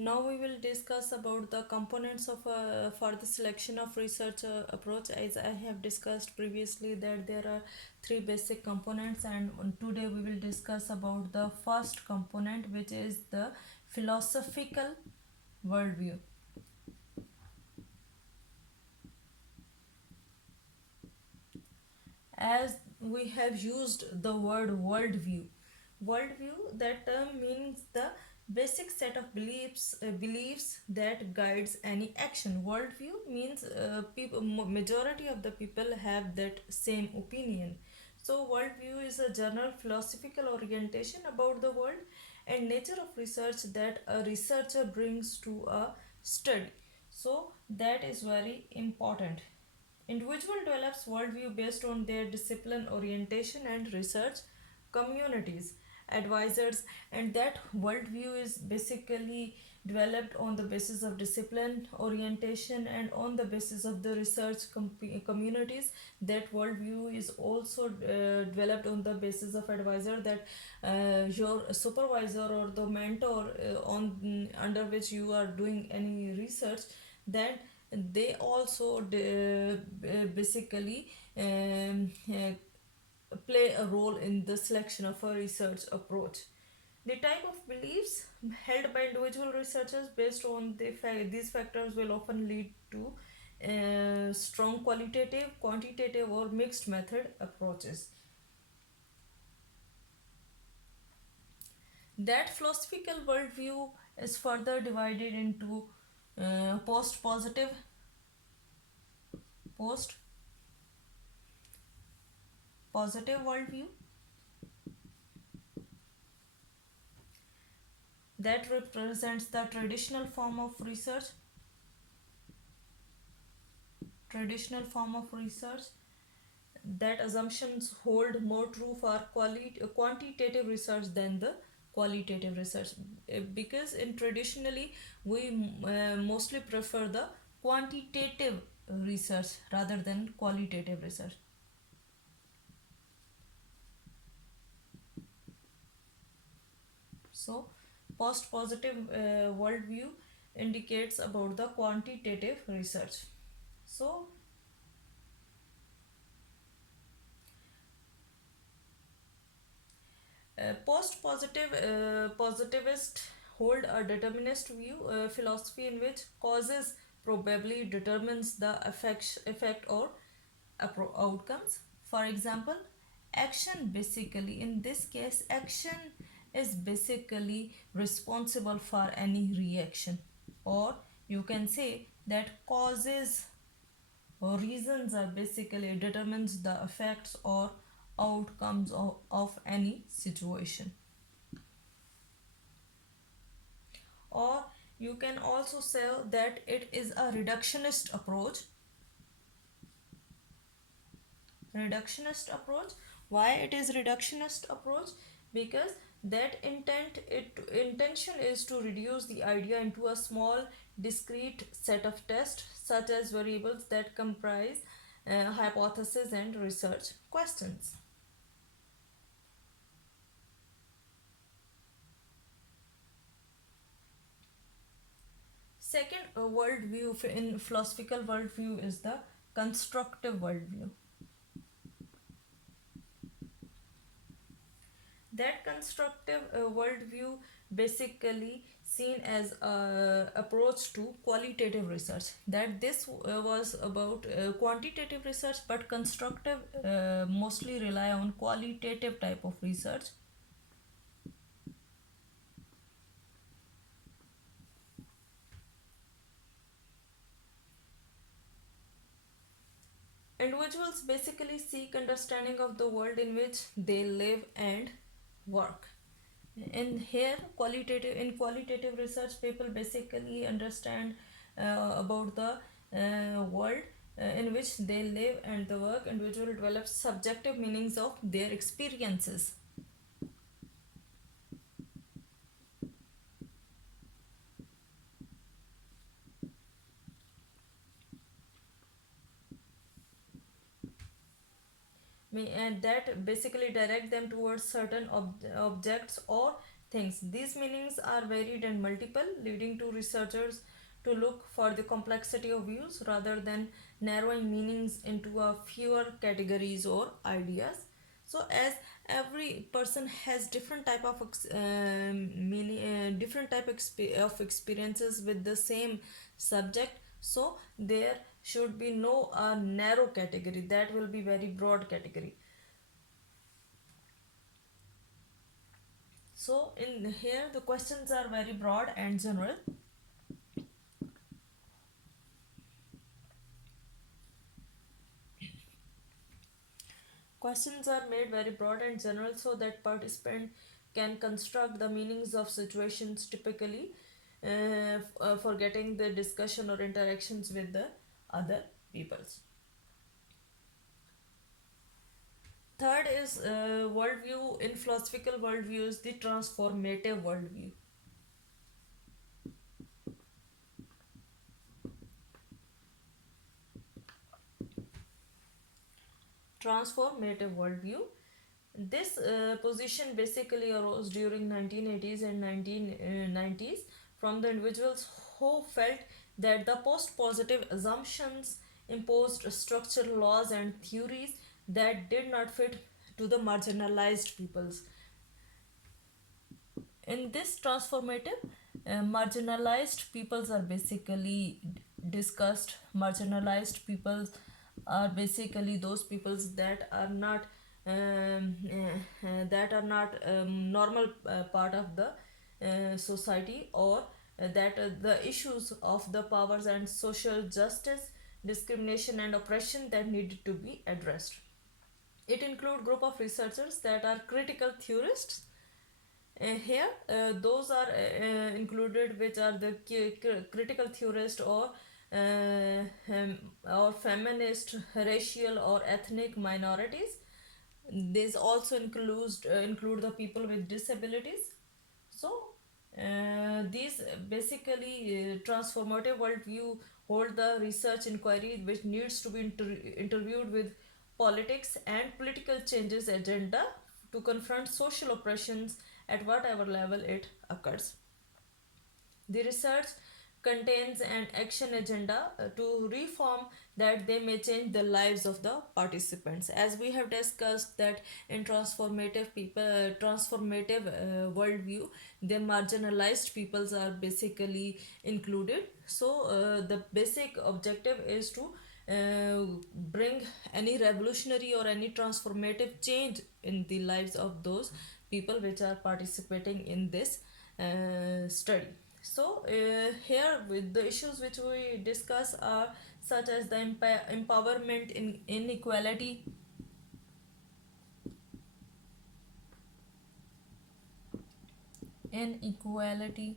Now we will discuss about the components of for the selection of research approach. As I have discussed previously that there are three basic components, and today we will discuss about the first component, which is the philosophical worldview. As we have used the word worldview, that term means the basic set of beliefs that guides any action. Worldview means majority of the people have that same opinion. So worldview is a general philosophical orientation about the world and nature of research that a researcher brings to a study. So that is very important. Individual develops worldview based on their discipline, orientation, and research communities, advisors, and that worldview is basically developed on the basis of discipline, orientation, and on the basis of the research communities. That worldview is also developed on the basis of advisor, that your supervisor or the mentor on under which you are doing any research, that they also basically play a role in the selection of a research approach. The type of beliefs held by individual researchers based on these factors will often lead to strong qualitative, quantitative, or mixed method approaches. That philosophical worldview is further divided into post positive worldview that represents the traditional form of research, that assumptions hold more true for quantitative research than the qualitative research. Because in traditionally we mostly prefer the quantitative research rather than qualitative research. So post positive worldview indicates about the quantitative research. So post positive positivist hold a determinist view philosophy in which causes probably determines the effect or outcomes. For example, action basically, in this case, action is basically responsible for any reaction, or you can say that causes or reasons are basically determines the effects or outcomes of any situation. Or you can also say that it is a reductionist approach. Why it is reductionist approach? Because that intention is to reduce the idea into a small discrete set of tests, such as variables that comprise hypotheses and research questions. Second worldview in philosophical worldview is the constructive worldview. That constructive worldview basically seen as a approach to qualitative research. That this was about quantitative research, but constructive mostly rely on qualitative type of research. Individuals basically seek understanding of the world in which they live and work. In qualitative research, people basically understand about the world in which they live and the work. Individual develops subjective meanings of their experiences. And that basically direct them towards certain objects or things. These meanings are varied and multiple, leading to researchers to look for the complexity of views rather than narrowing meanings into a fewer categories or ideas. So, as every person has different type of meaning, different type of experiences with the same subject, so there should be no narrow category. That will be very broad category. So in here the questions are very broad and general. Questions are made very broad and general so that participant can construct the meanings of situations, typically for getting the discussion or interactions with the other peoples. Third is worldview. In philosophical worldview is the transformative worldview. Transformative worldview. This position basically arose during 1980s and 1990s from the individuals who felt that the post-positive assumptions imposed structural laws and theories that did not fit to the marginalized peoples. In this transformative, marginalized peoples are basically discussed. Marginalized peoples are basically those peoples that are not normal part of the society, or that the issues of the powers and social justice, discrimination and oppression that needed to be addressed. It include group of researchers that are critical theorists. Here, those are included, which are the critical theorist, or feminist, racial or ethnic minorities. These also include the people with disabilities. So, these basically transformative worldview hold the research inquiry which needs to be interviewed with politics and political changes agenda to confront social oppressions at whatever level it occurs. The research contains an action agenda to reform that they may change the lives of the participants. As we have discussed that in transformative worldview, the marginalized peoples are basically included. So the basic objective is to bring any revolutionary or any transformative change in the lives of those people which are participating in this study. So here with the issues which we discuss are such as the empowerment in inequality, inequality,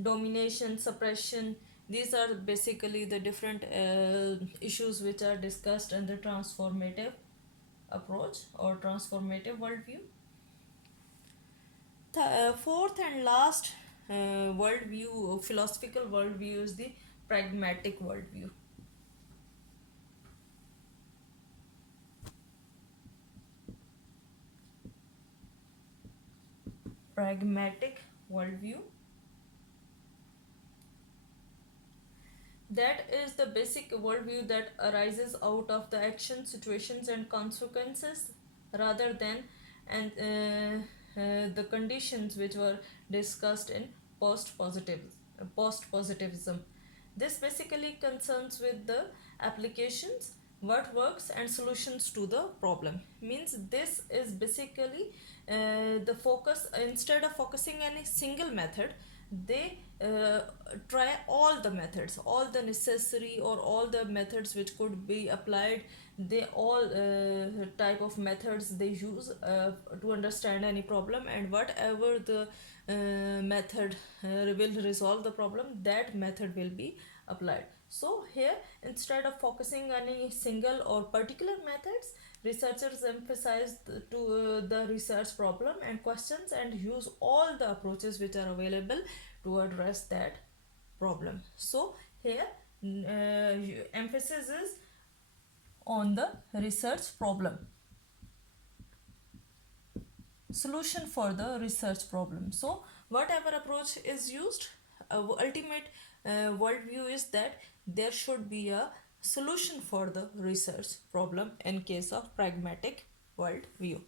domination, suppression. These are basically the different issues which are discussed in the transformative approach or transformative worldview. Fourth and last worldview, philosophical worldview, is the pragmatic worldview. Pragmatic worldview, that is the basic worldview that arises out of the action, situations and consequences rather than and the conditions which were discussed in post positivism. This basically concerns with the applications, what works and solutions to the problem. Means this is basically the focus. Instead of focusing on a single method, they try all the necessary or all the methods which could be applied. They all type of methods they use to understand any problem, and whatever the method will resolve the problem, that method will be applied. So here, instead of focusing on any single or particular methods, researchers emphasize the research problem and questions and use all the approaches which are available to address that problem. So here, emphasis is on the research problem. solution for the research problem. So whatever approach is used, ultimate worldview is that there should be a solution for the research problem in case of pragmatic worldview.